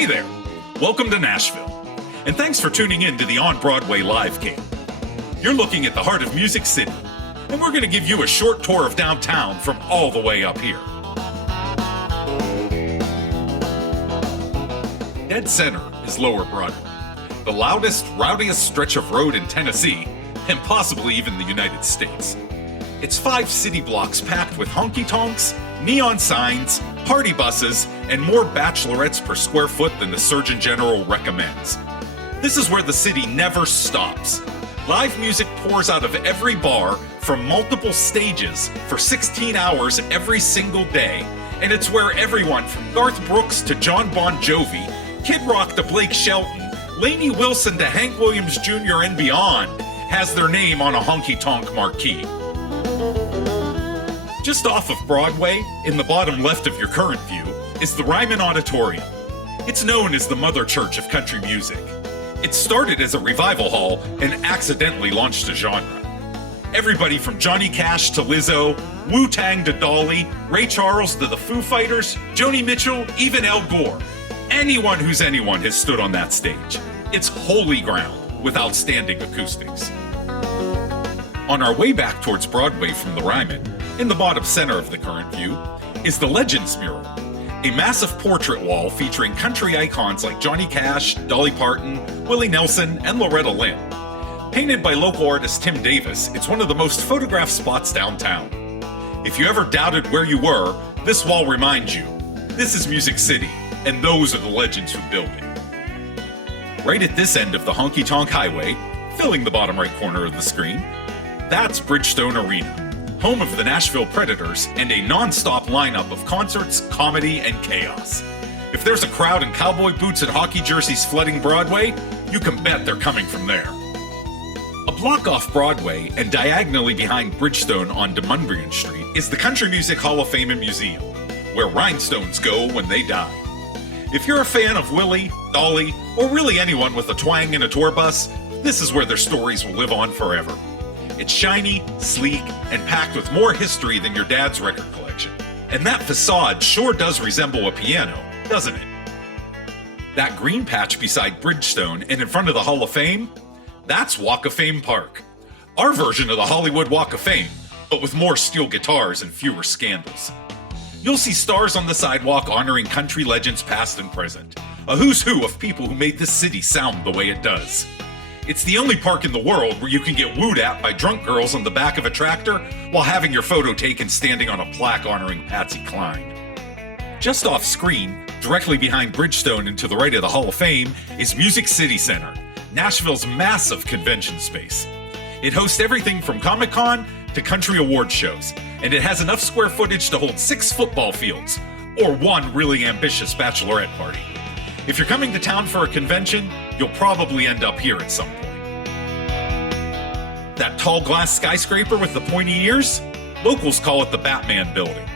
Hey there, welcome to Nashville, and thanks for tuning in to the On Broadway Live Cam. You're looking at the heart of Music City, and we're going to give you a short tour of downtown from all the way up here. Dead center is Lower Broadway, the loudest, rowdiest stretch of road in Tennessee, and possibly even the United States. It's 5 city blocks packed with honky-tonks, neon signs, party buses, and more bachelorettes per square foot than the Surgeon General recommends. This is where the city never stops. Live music pours out of every bar from multiple stages for 16 hours every single day, and it's where everyone from Garth Brooks to John Bon Jovi, Kid Rock to Blake Shelton, Lainey Wilson to Hank Williams Jr. and beyond has their name on a honky-tonk marquee. Just off of Broadway, in the bottom left of your current view, is the Ryman Auditorium. It's known as the mother church of country music. It started as a revival hall and accidentally launched a genre. Everybody from Johnny Cash to Lizzo, Wu-Tang to Dolly, Ray Charles to the Foo Fighters, Joni Mitchell, even Al Gore. Anyone who's anyone has stood on that stage. It's holy ground with outstanding acoustics. On our way back towards Broadway from the Ryman, in the bottom center of the current view, is the Legends Mural, a massive portrait wall featuring country icons like Johnny Cash, Dolly Parton, Willie Nelson, and Loretta Lynn. Painted by local artist Tim Davis, it's one of the most photographed spots downtown. If you ever doubted where you were, this wall reminds you, this is Music City, and those are the legends who built it. Right at this end of the honky-tonk highway, filling the bottom right corner of the screen, that's Bridgestone Arena, home of the Nashville Predators and a non-stop lineup of concerts, comedy, and chaos. If there's a crowd in cowboy boots and hockey jerseys flooding Broadway, you can bet they're coming from there. A block off Broadway and diagonally behind Bridgestone on Demonbreun Street is the Country Music Hall of Fame and Museum, where rhinestones go when they die. If you're a fan of Willie, Dolly, or really anyone with a twang in a tour bus, this is where their stories will live on forever. It's shiny, sleek, and packed with more history than your dad's record collection. And that facade sure does resemble a piano, doesn't it? That green patch beside Bridgestone and in front of the Hall of Fame, that's Walk of Fame Park. Our version of the Hollywood Walk of Fame, but with more steel guitars and fewer scandals. You'll see stars on the sidewalk honoring country legends past and present. A who's who of people who made this city sound the way it does. It's the only park in the world where you can get wooed at by drunk girls on the back of a tractor while having your photo taken standing on a plaque honoring Patsy Cline. Just off screen, directly behind Bridgestone and to the right of the Hall of Fame, is Music City Center, Nashville's massive convention space. It hosts everything from Comic-Con to country award shows, and it has enough square footage to hold 6 football fields, or 1 really ambitious bachelorette party. If you're coming to town for a convention, you'll probably end up here at some point. That tall glass skyscraper with the pointy ears? Locals call it the Batman Building.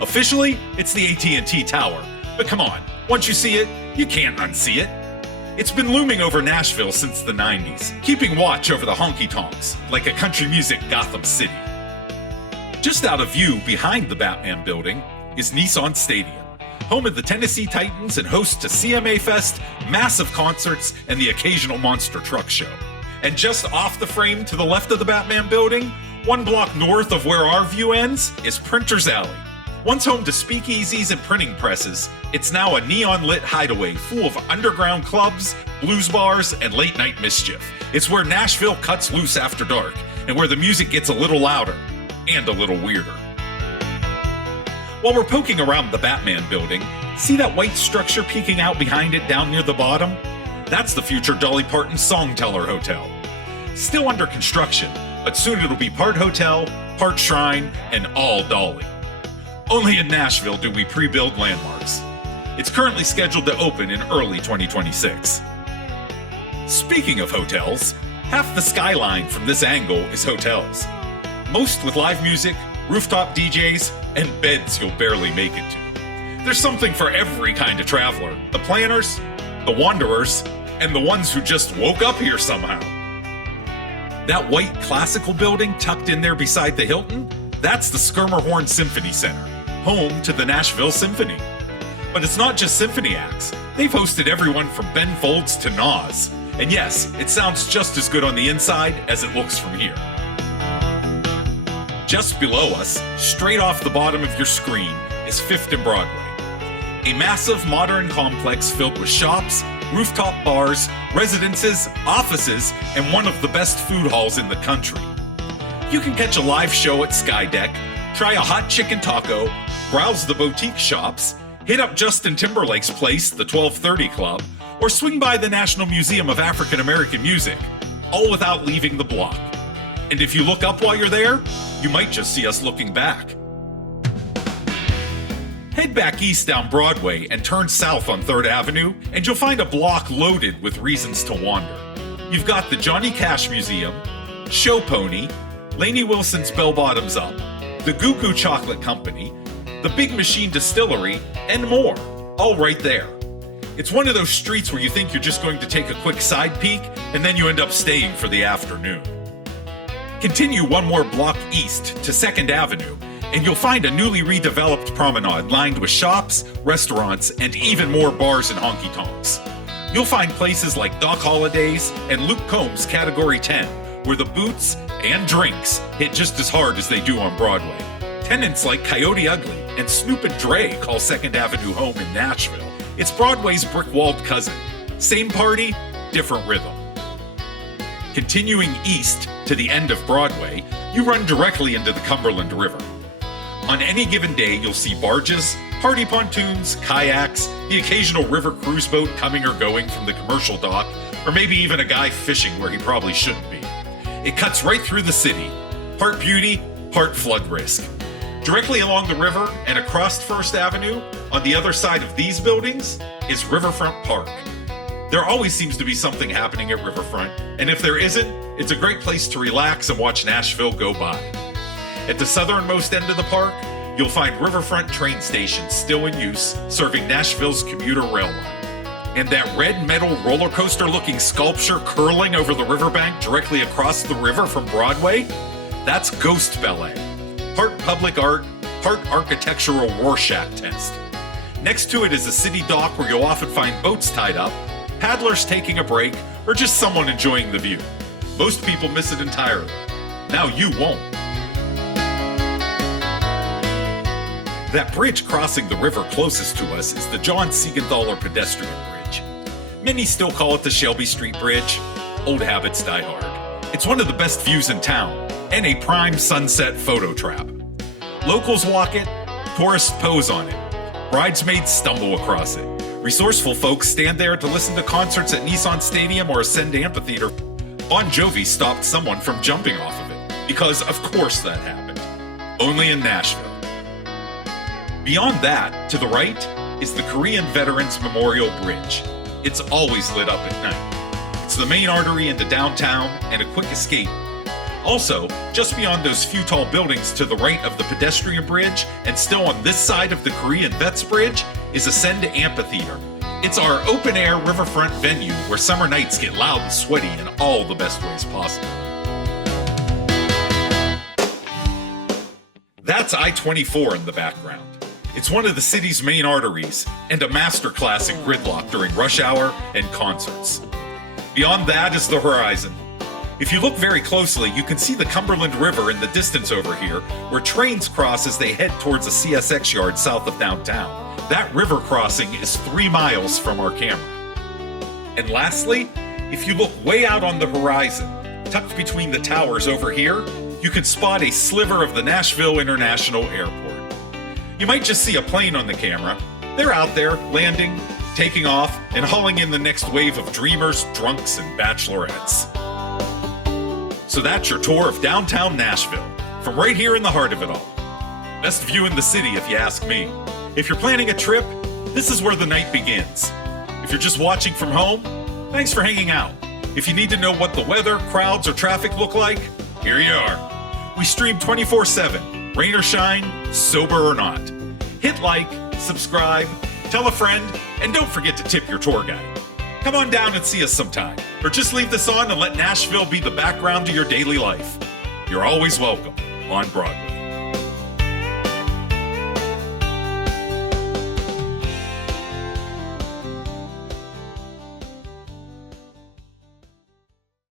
Officially, it's the AT&T Tower. But come on, once you see it, you can't unsee it. It's been looming over Nashville since the 90s, keeping watch over the honky-tonks, like a country music Gotham City. Just out of view behind the Batman Building is Nissan Stadium, home of the Tennessee Titans and host to CMA Fest, massive concerts, and the occasional monster truck show. And just off the frame to the left of the Batman Building, 1 block north of where our view ends, is Printer's Alley. Once home to speakeasies and printing presses, it's now a neon-lit hideaway full of underground clubs, blues bars, and late-night mischief. It's where Nashville cuts loose after dark, and where the music gets a little louder and a little weirder. While we're poking around the Batman Building, see that white structure peeking out behind it down near the bottom? That's the future Dolly Parton Songteller Hotel. Still under construction, but soon it'll be part hotel, part shrine, and all Dolly. Only in Nashville do we pre-build landmarks. It's currently scheduled to open in early 2026. Speaking of hotels, half the skyline from this angle is hotels. Most with live music, rooftop DJs, and beds you'll barely make it to. There's something for every kind of traveler. The planners, the wanderers, and the ones who just woke up here somehow. That white classical building tucked in there beside the Hilton, that's the Schermerhorn Symphony Center, home to the Nashville Symphony. But it's not just symphony acts. They've hosted everyone from Ben Folds to Nas. And yes, it sounds just as good on the inside as it looks from here. Just below us, straight off the bottom of your screen, is 5th and Broadway. A massive modern complex filled with shops, rooftop bars, residences, offices, and one of the best food halls in the country. You can catch a live show at Skydeck, try a hot chicken taco, browse the boutique shops, hit up Justin Timberlake's place, the 1230 Club, or swing by the National Museum of African American Music, all without leaving the block. And if you look up while you're there, you might just see us looking back. Head back east down Broadway and turn south on 3rd Avenue, and you'll find a block loaded with reasons to wander. You've got the Johnny Cash Museum, Show Pony, Lainey Wilson's Bell Bottoms Up, the Goo Goo Chocolate Company, the Big Machine Distillery, and more, all right there. It's one of those streets where you think you're just going to take a quick side peek, and then you end up staying for the afternoon. Continue one more block east to 2nd Avenue, and you'll find a newly redeveloped promenade lined with shops, restaurants, and even more bars and honky tonks. You'll find places like Doc Holliday's and Luke Combs' Category 10, where the boots and drinks hit just as hard as they do on Broadway. Tenants like Coyote Ugly and Snoop and Dre call 2nd Avenue home in Nashville. It's Broadway's brick-walled cousin. Same party, different rhythm. Continuing east to the end of Broadway, you run directly into the Cumberland River. On any given day, you'll see barges, party pontoons, kayaks, the occasional river cruise boat coming or going from the commercial dock, or maybe even a guy fishing where he probably shouldn't be. It cuts right through the city, part beauty, part flood risk. Directly along the river and across 1st Avenue, on the other side of these buildings, is Riverfront Park. There always seems to be something happening at Riverfront, and if there isn't, it's a great place to relax and watch Nashville go by. At the southernmost end of the park, you'll find Riverfront train station still in use, serving Nashville's commuter rail line. And that red metal roller coaster looking sculpture curling over the riverbank directly across the river from Broadway, that's Ghost Ballet. Part public art, part architectural Rorschach test. Next to it is a city dock where you'll often find boats tied up, paddlers taking a break, or just someone enjoying the view. Most people miss it entirely. Now you won't. That bridge crossing the river closest to us is the John Siegenthaler Pedestrian Bridge. Many still call it the Shelby Street Bridge. Old habits die hard. It's one of the best views in town, and a prime sunset photo trap. Locals walk it, tourists pose on it, bridesmaids stumble across it. Resourceful folks stand there to listen to concerts at Nissan Stadium or ascend Amphitheatre. Bon Jovi stopped someone from jumping off of it, because of course that happened. Only in Nashville. Beyond that, to the right, is the Korean Veterans Memorial Bridge. It's always lit up at night. It's the main artery into downtown and a quick escape. Also, just beyond those few tall buildings to the right of the pedestrian bridge, and still on this side of the Korean Vets Bridge, is Ascend Amphitheatre. It's our open-air riverfront venue where summer nights get loud and sweaty in all the best ways possible. That's I-24 in the background. It's one of the city's main arteries, and a masterclass in gridlock during rush hour and concerts. Beyond that is the horizon. If you look very closely, you can see the Cumberland River in the distance over here, where trains cross as they head towards a CSX yard south of downtown. That river crossing is 3 miles from our camera. And lastly, if you look way out on the horizon, tucked between the towers over here, you can spot a sliver of the Nashville International Airport. You might just see a plane on the camera. They're out there, landing, taking off, and hauling in the next wave of dreamers, drunks, and bachelorettes. So that's your tour of downtown Nashville, from right here in the heart of it all. Best view in the city, if you ask me. If you're planning a trip, this is where the night begins. If you're just watching from home, thanks for hanging out. If you need to know what the weather, crowds, or traffic look like, here you are. We stream 24/7, rain or shine, sober or not. Hit like, subscribe, tell a friend, and don't forget to tip your tour guide. Come on down and see us sometime, or just leave this on and let Nashville be the background to your daily life. You're always welcome on Broadway.